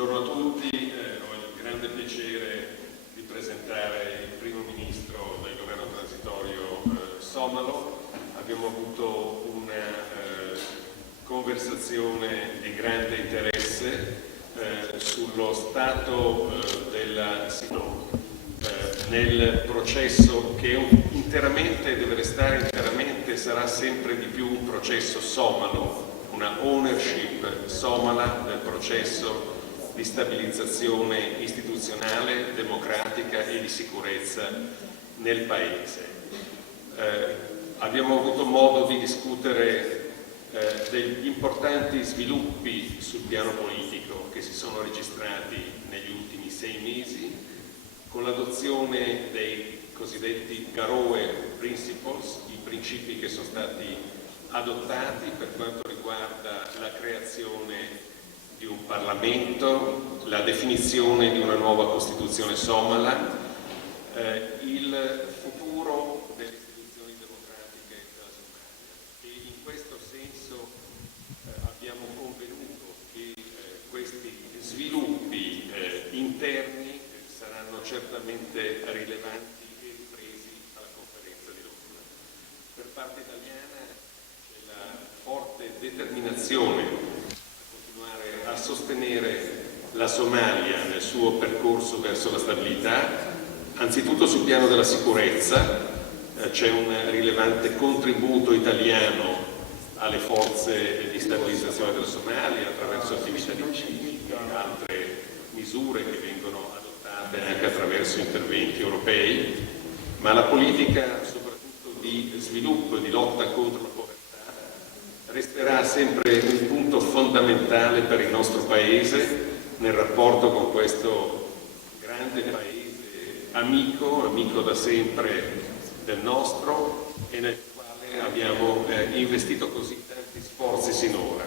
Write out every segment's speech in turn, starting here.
Buongiorno a tutti, ho il grande piacere di presentare il primo ministro del governo transitorio somalo. Abbiamo avuto una conversazione di grande interesse sullo stato della situazione nel processo che interamente deve restare interamente, sarà sempre di più un processo somalo, una ownership somala del processo di stabilizzazione istituzionale, democratica e di sicurezza nel Paese. Abbiamo avuto modo di discutere degli importanti sviluppi sul piano politico che si sono registrati negli ultimi 6 mesi, con l'adozione dei cosiddetti Garowe Principles, i principi che sono stati adottati per quanto riguarda la creazione di un Parlamento, la definizione di una nuova Costituzione somala, il futuro delle istituzioni democratiche della Somalia. E in questo senso abbiamo convenuto che questi sviluppi interni saranno certamente rilevanti e ripresi alla conferenza di Londra. Per parte italiana c'è la forte determinazione a sostenere la Somalia nel suo percorso verso la stabilità, anzitutto sul piano della sicurezza. C'è un rilevante contributo italiano alle forze di stabilizzazione della Somalia attraverso attività di pacifica e altre misure che vengono adottate anche attraverso interventi europei, ma la politica soprattutto di sviluppo e di lotta contro la povertà resterà sempre un punto fondamentale per il nostro Paese nel rapporto con questo grande Paese amico da sempre del nostro e nel quale abbiamo investito così tanti sforzi sinora.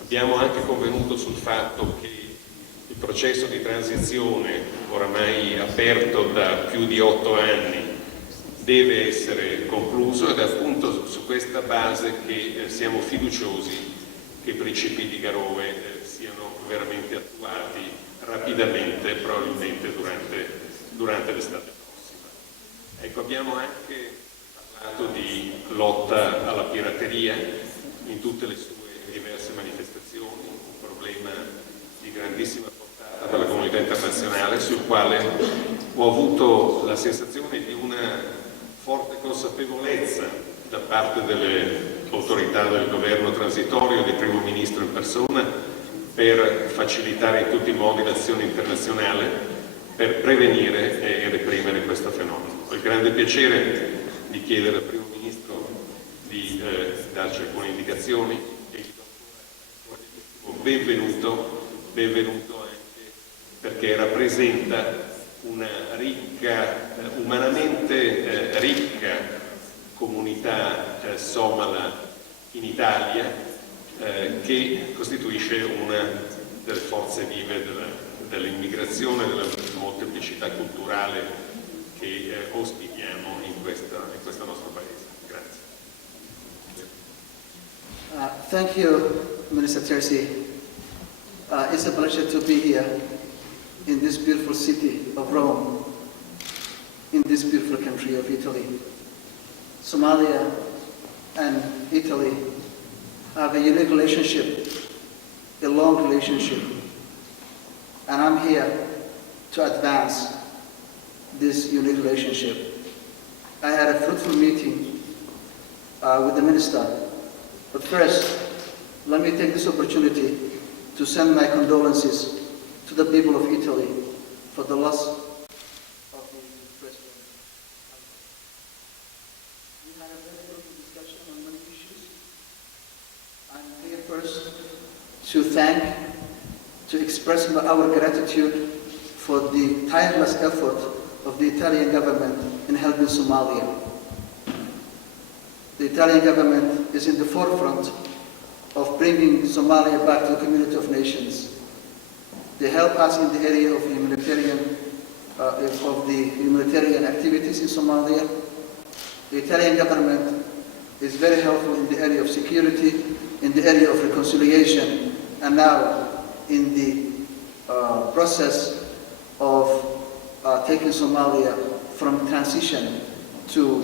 Abbiamo anche convenuto sul fatto che il processo di transizione, oramai aperto da più di 8 anni, deve essere concluso ed è appunto su questa base che siamo fiduciosi che i principi di Garowe siano veramente attuati rapidamente, probabilmente durante l'estate prossima. Ecco, abbiamo anche parlato di lotta alla pirateria in tutte le sue diverse manifestazioni, un problema di grandissima portata per la comunità internazionale, sul quale ho avuto la sensazione di una forte consapevolezza da parte delle autorità del governo transitorio, del primo ministro in persona, per facilitare in tutti i modi l'azione internazionale per prevenire e reprimere questo fenomeno. Ho il grande piacere di chiedere al primo ministro di darci alcune indicazioni e gli do ancora benvenuto anche perché rappresenta una umanamente ricca comunità somala in Italia che costituisce una delle forze vive dell'immigrazione, della molteplicità culturale che ospitiamo in questo nostro Paese. Grazie. Thank you, Minister Terzi. It's a pleasure to be here in this beautiful city of Rome, in this beautiful country of Italy. Somalia and Italy have a unique relationship, a long relationship, and I'm here to advance this unique relationship. I had a fruitful meeting with the minister, but first, let me take this opportunity to send my condolences to the people of Italy for the loss of the president. We had a very good discussion on many issues. I'm here first to express our gratitude for the tireless effort of the Italian government in helping Somalia. The Italian government is in the forefront of bringing Somalia back to the community of nations. They help us in the area of humanitarian activities in Somalia. The Italian government is very helpful in the area of security, in the area of reconciliation, and now in the process of taking Somalia from transition to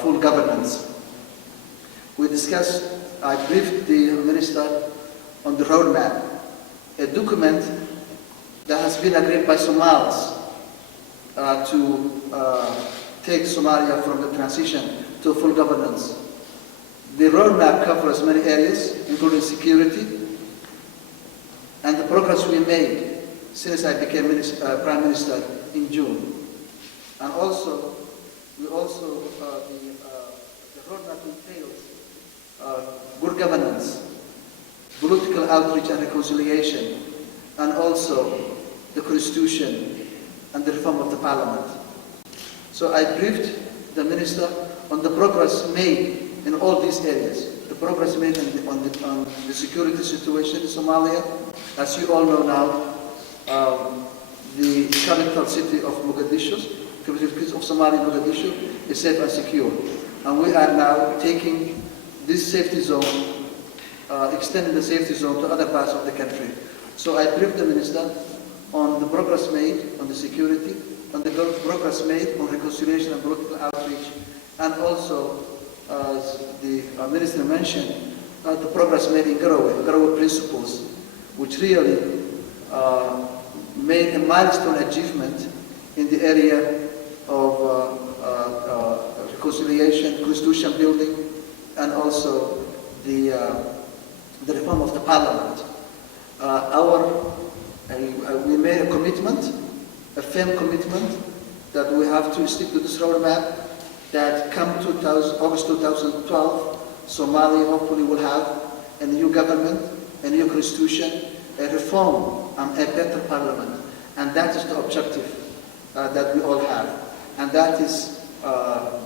full governance. We discussed, I briefed the Minister on the roadmap, a document that has been agreed by Somalis to take Somalia from the transition to full governance. The roadmap covers many areas, including security, and the progress we made since I became Prime Minister in June. And also, the roadmap entails good governance, political outreach and reconciliation, and also the Constitution and the reform of the Parliament. So I briefed the Minister on the progress made in all these areas. The progress made on the security situation in Somalia. As you all know now, the capital city of Mogadishu, capital city of Somalia, Mogadishu, is safe and secure. And we are now taking this safety zone, extending the safety zone to other parts of the country. So I briefed the Minister on the progress made on the security, on the progress made on reconciliation and political outreach, and also, as the Minister mentioned, the progress made in Garowe principles, which really made a milestone achievement in the area of reconciliation, constitution building, and also the reform of the Parliament. We made a commitment, a firm commitment, that we have to stick to this roadmap, that come August 2012, Somalia hopefully will have a new government, a new constitution, a reform, and a better parliament. And that is the objective that we all have. And that is that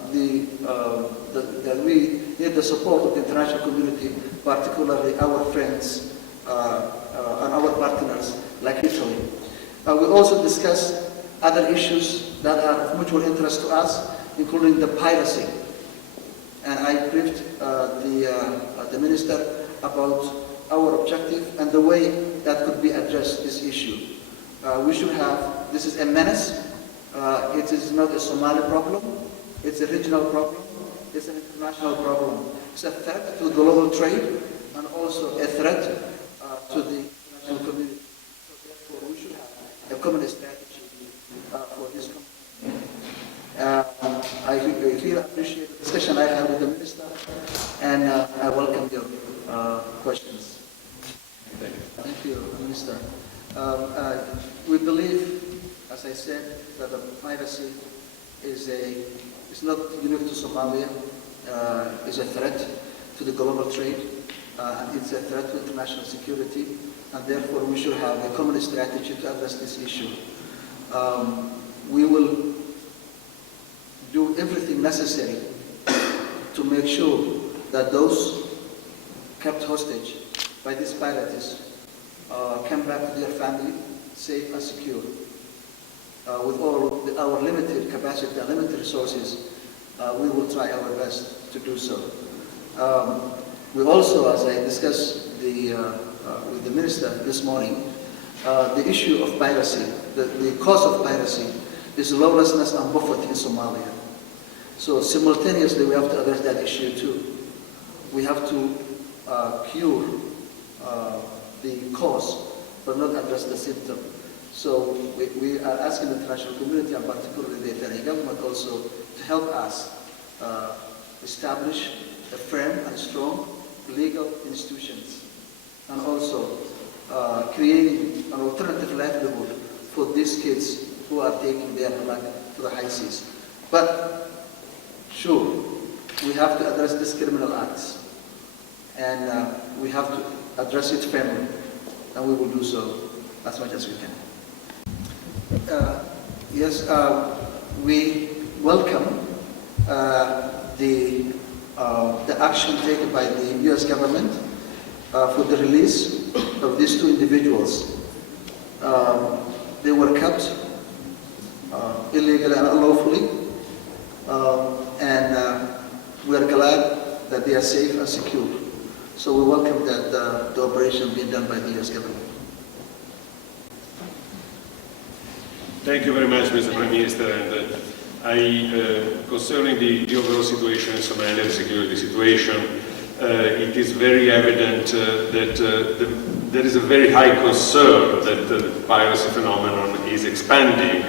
we need the support of the international community, particularly our friends and our partners like Italy. We also discussed other issues that are of mutual interest to us, including the piracy. And I briefed the Minister about our objective and the way that could be addressed, this issue. We should have, this is a menace. It is not a Somali problem. It's a regional problem. It's an international problem. It's a threat to global trade and also a threat to the international community. So therefore, we should have a common strategy for this community. I really appreciate the discussion I had with the Minister, and I welcome your questions. Thank you, Minister. We believe, as I said, that the piracy is not unique to Somalia. It's a threat to the global trade, and it's a threat to international security, and therefore we should have a common strategy to address this issue. We will do everything necessary to make sure that those kept hostage by these pirates come back to their family safe and secure. With all our limited capacity and limited resources, we will try our best to do so. We also, as I discussed with the Minister this morning, the issue of piracy, the cause of piracy is lawlessness and poverty in Somalia. So simultaneously, we have to address that issue too. We have to cure the cause, but not address the symptom. So we are asking the international community, and particularly the Italian government also, to help us establish a firm and strong legal institutions, and also creating an alternative livelihood for these kids who are taking their luck to the high seas. But sure, we have to address these criminal acts, and we have to address it firmly, and we will do so as much as we can. Yes, we welcome the action taken by the U.S. government for the release of these two individuals. They were kept illegally and unlawfully, and we are glad that they are safe and secure. So we welcome that the operation being done by the U.S. government. Thank you very much, Mr. Prime Minister. And concerning the overall situation in Somalia, the security situation, it is very evident that there is a very high concern that the piracy phenomenon is expanding.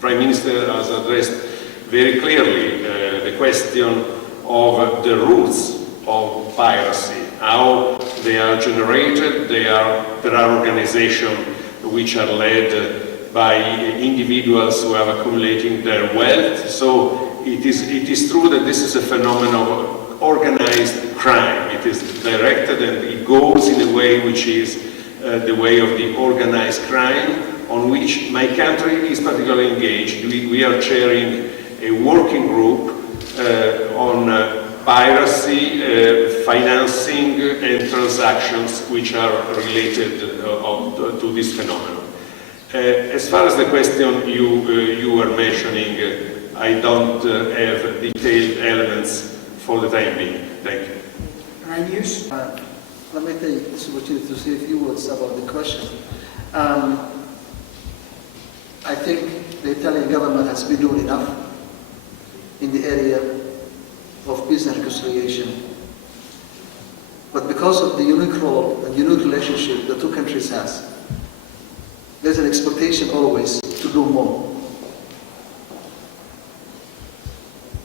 Prime Minister has addressed very clearly the question of the roots of piracy, how they are generated. There are organizations which are led by individuals who are accumulating their wealth. So it is true that this is a phenomenon of organized crime. It is directed and it goes in a way which is the way of the organized crime, on which my country is particularly engaged. We are chairing a working group on piracy, financing and transactions which are related to this phenomenon. As far as the question you were mentioning, I don't have detailed elements for the time being. Thank you. Prime Minister, let me take this opportunity to say a few words about the question. I think the Italian government has been doing enough in the area of peace and reconciliation. But because of the unique role and unique relationship the two countries has, there's an expectation always to do more.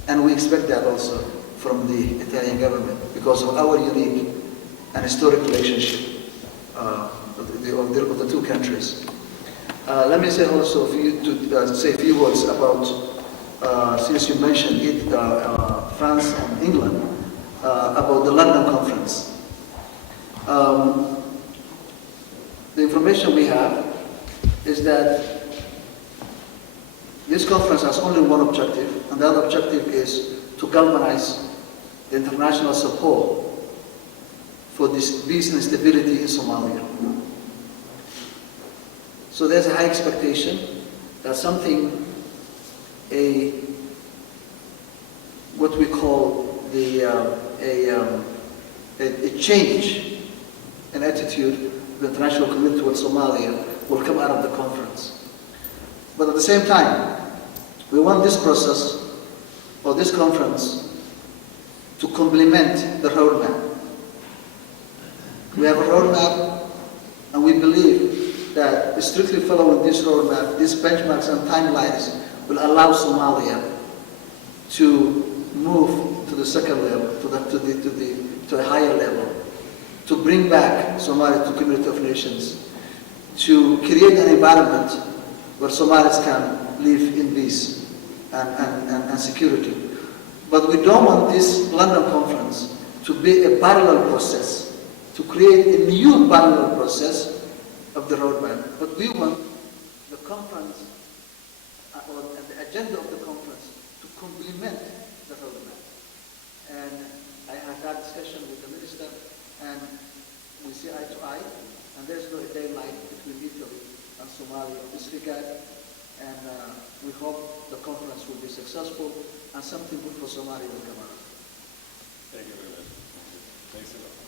And we expect that also from the Italian government because of our unique and historic relationship of the two countries. Let me say also say a few words about, since you mentioned it, France and England, about the London conference. The information we have is that this conference has only one objective, and that objective is to galvanize the international support for this peace and stability in Somalia. So there's a high expectation that something, what we call a change in attitude of the international community towards Somalia will come out of the conference. But at the same time, we want this process or this conference to complement the roadmap. We have a roadmap, and we believe that strictly following this roadmap, these benchmarks and timelines will allow Somalia to move to the second level, to a higher level, to bring back Somalia to community of nations, to create an environment where Somalis can live in peace and security. But we don't want this London conference to be a parallel process, to create a new parallel process of the roadmap. But we want the conference or the agenda of the conference to complement the roadmap. And I had that discussion with the minister, and we see eye to eye, and there's no daylight between Italy and Somalia in this regard. And we hope the conference will be successful and something good for Somalia will come out. Thank you very much. Thanks a lot.